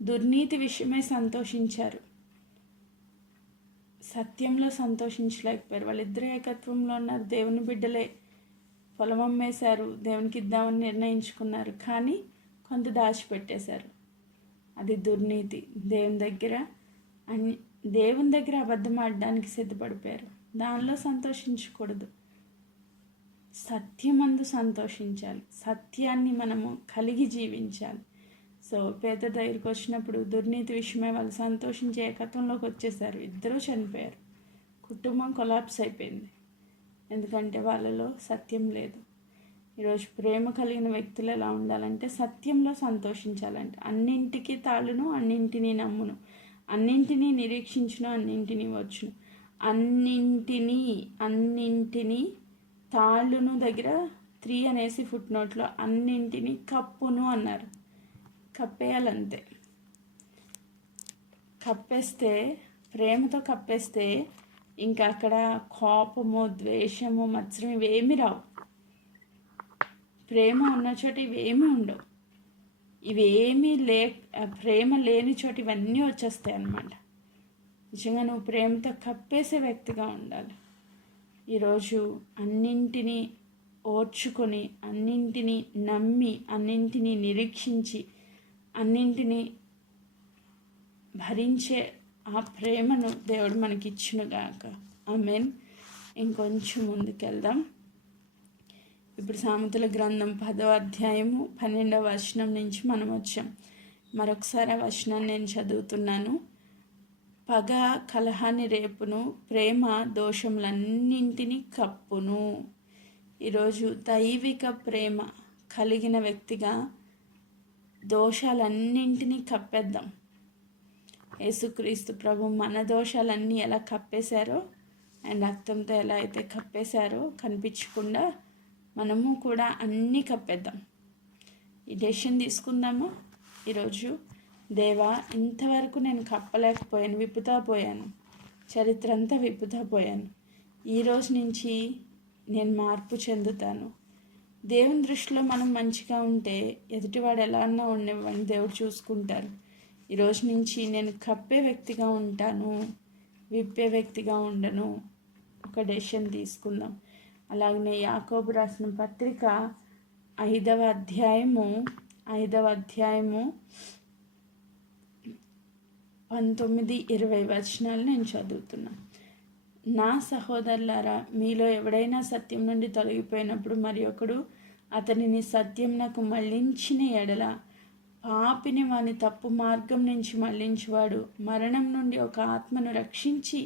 దుర్నీతి విషయమై సంతోషించారు, సత్యంలో సంతోషించలేకపోయారు. వాళ్ళిద్దరు ఏకత్వంలో ఉన్నారు, దేవుని బిడ్డలే, పొలం అమ్మేశారు, దేవునికి ఇద్దామని నిర్ణయించుకున్నారు, కానీ కొంత దాచిపెట్టేశారు. అది దుర్నీతి. దేవుని దగ్గర అబద్ధం ఆడడానికి సిద్ధపడిపోయారు. దానిలో సంతోషించకూడదు, సత్యమందు సంతోషించాలి, సత్యాన్ని మనము కలిగి జీవించాలి. సో పేదర్ దగ్గరికి వచ్చినప్పుడు దుర్నీతి విషయమై వాళ్ళు సంతోషించే ఏకత్వంలోకి వచ్చేసారు. ఇద్దరూ చనిపోయారు, కుటుంబం కొలాప్స్ అయిపోయింది, ఎందుకంటే వాళ్ళలో సత్యం లేదు. ఈరోజు ప్రేమ కలిగిన వ్యక్తులు ఎలా ఉండాలంటే సత్యంలో సంతోషించాలంటే అన్నింటికి తాళును, అన్నింటినీ నమ్మును, అన్నింటినీ నిరీక్షించును, అన్నింటినీ వచ్చును, అన్నింటినీ తాళ్ళును దగ్గర 3 అనేసి ఫుట్ నోట్లో అన్నింటినీ కప్పును అన్నారు. కప్పేయాలంతే. కప్పేస్తే, ప్రేమతో కప్పేస్తే ఇంకా అక్కడ కోపము, ద్వేషము, మత్సరం ఇవేమీ రావు. ప్రేమ ఉన్న చోట ఇవేమీ ఉండవు. ప్రేమ లేని చోట ఇవన్నీ వచ్చేస్తాయి అన్నమాట. నిజంగా నువ్వు ప్రేమతో కప్పేసే వ్యక్తిగా ఉండాలి. ఈరోజు అన్నింటినీ ఓర్చుకొని, అన్నింటినీ నమ్మి, అన్నింటినీ నిరీక్షించి, అన్నింటినీ భరించే ఆ ప్రేమను దేవుడు మనకి ఇచ్చునుగాక. ఆమేన్. ఇంకొంచెం ముందుకెళ్దాం. ఇప్పుడు సామెతల గ్రంథం 10వ అధ్యాయము 12వ వచనం నుంచి మనం వచ్చాం. మరొకసారి ఆ వచనాన్ని నేను చదువుతున్నాను. పగ కలహాన్ని రేపును, ప్రేమ దోషములన్నింటినీ కప్పును. ఈరోజు దైవిక ప్రేమ కలిగిన వ్యక్తిగా దోషాలన్నింటినీ కప్పేద్దాం. యేసుక్రీస్తు ప్రభు మన దోషాలన్నీ ఎలా కప్పేశారో, ఆయన రక్తంతో ఎలా అయితే కప్పేశారో కనిపించకుండా మనము కూడా అన్నీ కప్పేద్దాం. ఈ డెసిషన్ తీసుకుందామా ఈరోజు? దేవా, ఇంతవరకు నేను కప్పలేకపోయాను, విప్పుతా పోయాను, చరిత్ర అంతా విప్పుతా పోయాను. ఈరోజు నుంచి నేను మార్పు చెందుతాను. దేవుని దృష్టిలో మనం మంచిగా ఉంటే ఎదుటివాడు ఎలా అన్నా ఉండేవాడిని దేవుడు చూసుకుంటారు. ఈరోజు నుంచి నేను కప్పే వ్యక్తిగా ఉంటాను, విప్పే వ్యక్తిగా ఉండను. ఒక డెసిషన్ తీసుకుందాం. అలాగనే యాకోబు రాసిన పత్రిక 5వ అధ్యాయము 19-20 వచనాలు నేను చదువుతున్నాను. నా సహోదరులారా, మీలో ఎవడైనా సత్యం నుండి తొలగిపోయినప్పుడు మరి ఒకడు అతనిని సత్యంనకు మళ్ళించిన ఎడల, పాపిని వాని తప్పు మార్గం నుంచి మళ్ళించువాడు మరణం నుండి ఒక ఆత్మను రక్షించి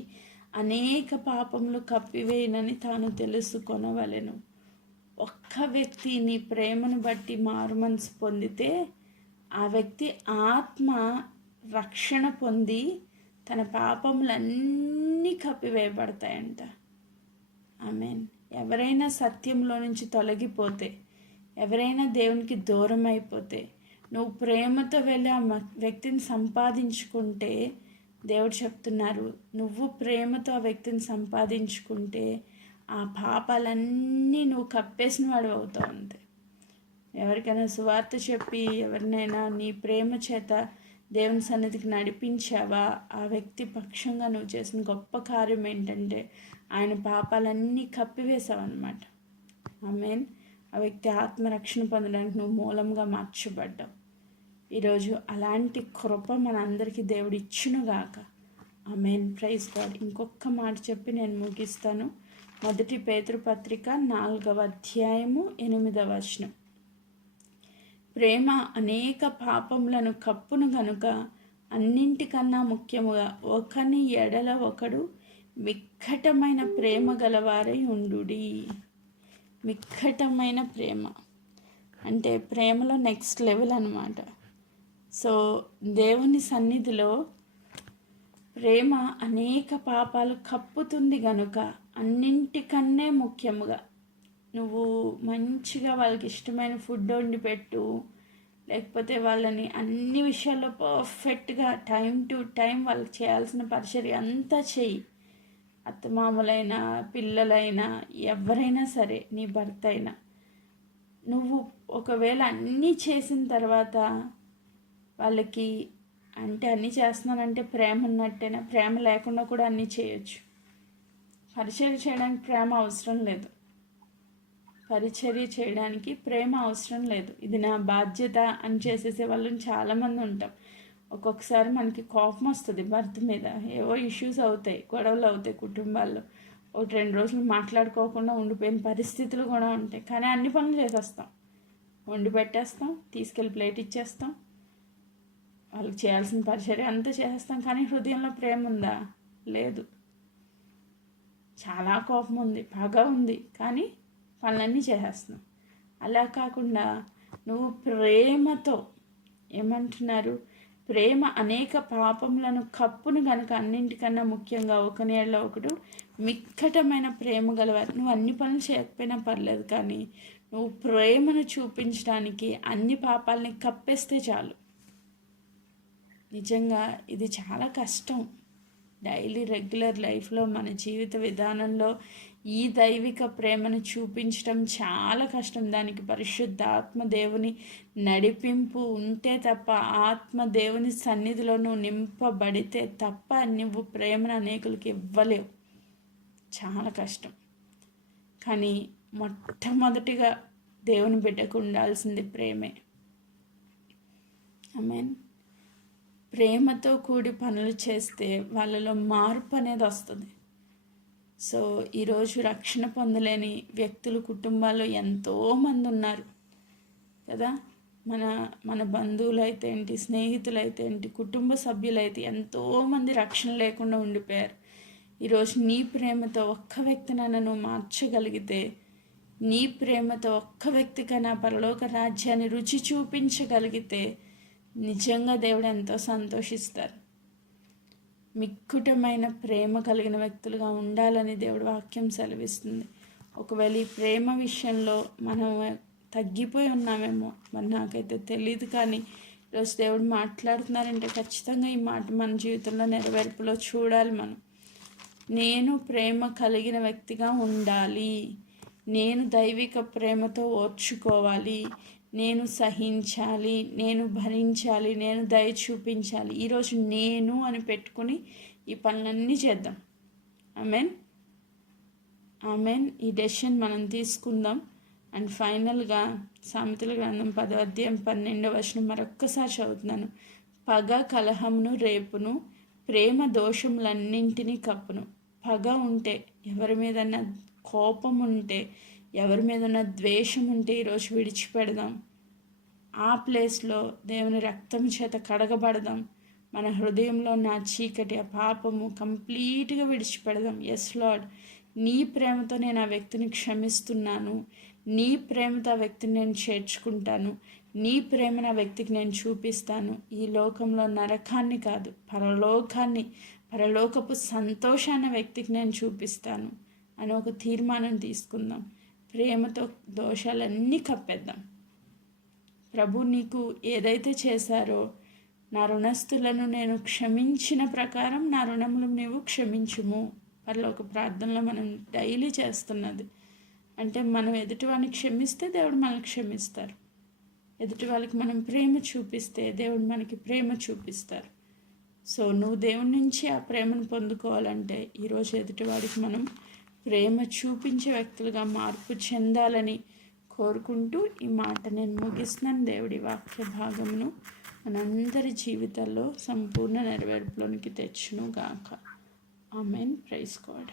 అనేక పాపములు కప్పివేయనని తాను తెలుసుకొనవలెను. ఒక్క వ్యక్తి నీ ప్రేమను బట్టి మారుమనసు పొందితే ఆ వ్యక్తి ఆత్మ రక్షణ పొంది తన పాపములన్నీ కప్పివేయబడతాయంట. ఆమేన్. ఎవరైనా సత్యంలో నుంచి తొలగిపోతే, ఎవరైనా దేవునికి దూరం అయిపోతే, నువ్వు ప్రేమతో వెళ్ళి ఆ వ్యక్తిని సంపాదించుకుంటే, దేవుడు చెప్తున్నారు, నువ్వు ప్రేమతో ఆ వ్యక్తిని సంపాదించుకుంటే ఆ పాపాలన్నీ నువ్వు కప్పేసిన వాడు అవుతావు. అంతే. ఎవరికైనా సువార్త చెప్పి ఎవరినైనా నీ ప్రేమ చేత దేవుని సన్నిధికి నడిపించావా, ఆ వ్యక్తి పక్షంగా నువ్వు చేసిన గొప్ప కార్యం ఏంటంటే ఆయన పాపాలన్నీ కప్పివేశావు అన్నమాట. ఆమేన్. ఆ వ్యక్తి ఆత్మరక్షణ పొందడానికి నువ్వు మూలంగా మార్చబడ్డావు. ఈరోజు అలాంటి కృప మన అందరికీ దేవుడు ఇచ్చునుగాక. ఆమేన్. Praise God. ఇంకొక మాట చెప్పి నేను ముగిస్తాను. 1 పేతురు పత్రిక 4వ అధ్యాయము 8వ వచనం. ప్రేమ అనేక పాపములను కప్పును గనుక అన్నింటికన్నా ముఖ్యముగా ఒకని ఎడల ఒకడు మిక్కటమైన ప్రేమ గలవారై ఉండుడి. మిక్కటమైన ప్రేమ అంటే ప్రేమలో నెక్స్ట్ లెవెల్ అన్నమాట. సో దేవుని సన్నిధిలో ప్రేమ అనేక పాపాలు కప్పుతుంది గనుక అన్నింటికన్నా ముఖ్యముగా నువ్వు మంచిగా వాళ్ళకి ఇష్టమైన ఫుడ్ వండి పెట్టు, లేకపోతే వాళ్ళని అన్ని విషయాల్లో పర్ఫెక్ట్గా టైం టు టైం వాళ్ళకి చేయాల్సిన పరిచర్య అంతా చెయ్యి. అత్తమామలైనా పిల్లలైనా ఎవరైనా సరే, నీ భర్త అయినా, నువ్వు ఒకవేళ అన్నీ చేసిన తర్వాత వాళ్ళకి అంటే అన్నీ చేస్తున్నానంటే ప్రేమ ఉన్నట్టేనా? ప్రేమ లేకుండా కూడా అన్నీ చేయొచ్చు. పరిచర్య చేయడానికి ప్రేమ అవసరం లేదు. పరిచర్య చేయడానికి ప్రేమ అవసరం లేదు. ఇది నా బాధ్యత అని చేసేసే వాళ్ళని చాలామంది ఉంటాం. ఒక్కొక్కసారి మనకి కోపం వస్తుంది భర్త మీద, ఏవో ఇష్యూస్ అవుతాయి, గొడవలు అవుతాయి కుటుంబాల్లో. 1-2 రోజులు మాట్లాడుకోకుండా ఉండిపోయిన పరిస్థితులు కూడా ఉంటాయి. కానీ అన్ని పనులు చేసేస్తాం, వండి పెట్టేస్తాం, తీసుకెళ్ళి ప్లేట్ ఇచ్చేస్తాం, వాళ్ళకి చేయాల్సిన పరిచర్య అంతా చేసేస్తాం. కానీ హృదయంలో ప్రేమ ఉందా? లేదు. చాలా కోపం ఉంది, పగ ఉంది, కానీ పనులన్నీ చేసేస్తున్నాం. అలా కాకుండా నువ్వు ప్రేమతో, ఏమంటున్నారు, ప్రేమ అనేక పాపములను కప్పును కనుక అన్నింటికన్నా ముఖ్యంగా ఒక నీళ్ళలో ఒకడు మిక్కటమైన ప్రేమ గలవారు. నువ్వు అన్ని పనులు చేయకపోయినా పర్లేదు, కానీ నువ్వు ప్రేమను చూపించడానికి అన్ని పాపాలని కప్పేస్తే చాలు. నిజంగా ఇది చాలా కష్టం. డైలీ రెగ్యులర్ లైఫ్లో, మన జీవిత విధానంలో ఈ దైవిక ప్రేమను చూపించడం చాలా కష్టం. దానికి పరిశుద్ధ ఆత్మదేవుని నడిపింపు ఉంటే తప్ప, ఆత్మదేవుని సన్నిధిలో నువ్వు నింపబడితే తప్ప నువ్వు ప్రేమను అనేకులకి ఇవ్వలేవు. చాలా కష్టం. కానీ మొట్టమొదటిగా దేవుని బిడ్డకు ఉండాల్సింది ప్రేమే. ఆమేన్. ప్రేమతో కూడి పనులు చేస్తే వాళ్ళలో మార్పు అనేది వస్తుంది. సో ఈరోజు రక్షణ పొందలేని వ్యక్తులు కుటుంబాల్లో ఎంతోమంది ఉన్నారు కదా. మన బంధువులు అయితే ఏంటి, స్నేహితులు అయితే ఏంటి, కుటుంబ సభ్యులైతే ఎంతోమంది రక్షణ లేకుండా ఉండిపోయారు. ఈరోజు నీ ప్రేమతో ఒక్క వ్యక్తినైనా నువ్వు మార్చగలిగితే, నీ ప్రేమతో ఒక్క వ్యక్తికైనా పరలోక రాజ్యాన్ని రుచి చూపించగలిగితే నిజంగా దేవుడు ఎంతో సంతోషిస్తారు. మిక్కుటమైన ప్రేమ కలిగిన వ్యక్తులుగా ఉండాలని దేవుడు వాక్యం సెలవిస్తుంది. ఒకవేళ ఈ ప్రేమ విషయంలో మనం తగ్గిపోయి ఉన్నామేమో, మరి నాకైతే తెలియదు. కానీ ఈరోజు దేవుడు మాట్లాడుతున్నారంటే ఖచ్చితంగా ఈ మాట మన జీవితంలో నెరవేర్పులో చూడాలి. నేను ప్రేమ కలిగిన వ్యక్తిగా ఉండాలి, నేను దైవిక ప్రేమతో ఓర్చుకోవాలి, నేను సహించాలి, నేను భరించాలి, నేను దయ చూపించాలి. ఈరోజు నేను అని పెట్టుకుని ఈ పనులన్నీ చేద్దాం. ఆమేన్, ఆమేన్. ఈ డెసిషన్ మనం తీసుకుందాం. అండ్ ఫైనల్గా సామెతల గ్రంథం 10వ అధ్యాయం 12వ వచనం మరొక్కసారి చదువుతున్నాను. పగ కలహమును రేపును, ప్రేమ దోషములన్నింటినీ కప్పును. పగ ఉంటే, ఎవరి మీదన్నా కోపం ఉంటే, ఎవరి మీదన్నా ద్వేషం ఉంటే ఈరోజు విడిచిపెడదాం. ఆ ప్లేస్లో దేవుని రక్తం చేత కడగబడదాం. మన హృదయంలో ఉన్న చీకటి, ఆ పాపము కంప్లీట్గా విడిచిపెడదాం. ఎస్ లార్డ్, నీ ప్రేమతో నేను ఆ వ్యక్తిని క్షమిస్తున్నాను, నీ ప్రేమతో ఆ వ్యక్తిని నేను చేర్చుకుంటాను, నీ ప్రేమను ఆ వ్యక్తికి నేను చూపిస్తాను. ఈ లోకంలో నరకాన్ని కాదు, పరలోకాన్ని, పరలోకపు సంతోషాన్ని వ్యక్తికి నేను చూపిస్తాను అని ఒక తీర్మానం తీసుకుందాం. ప్రేమతో దోషాలన్నీ కప్పేద్దాం. ప్రభు నీకు ఏదైతే చేశారో, నా రుణస్థులను నేను క్షమించిన ప్రకారం నా రుణములు నీవు క్షమించుము. పరలోక ప్రార్థనలో మనం డైలీ చేస్తున్నది. అంటే మనం ఎదుటి వాళ్ళని క్షమిస్తే దేవుడు మనల్ని క్షమిస్తారు. ఎదుటి వాళ్ళకి మనం ప్రేమ చూపిస్తే దేవుడు మనకి ప్రేమ చూపిస్తారు. సో నువ్వు దేవుడి నుంచి ఆ ప్రేమను పొందుకోవాలంటే ఈరోజు ఎదుటివాడికి మనం ప్రేమ చూపించే వ్యక్తులుగా మార్పు చెందాలని కోరుకుంటూ ఈ మాట నేను ముగిస్తున్నాను. దేవుడి వాక్య భాగమును మనందరి జీవితాల్లో సంపూర్ణ నెరవేర్పులోనికి తెచ్చును గాక. ఆమేన్. Praise God.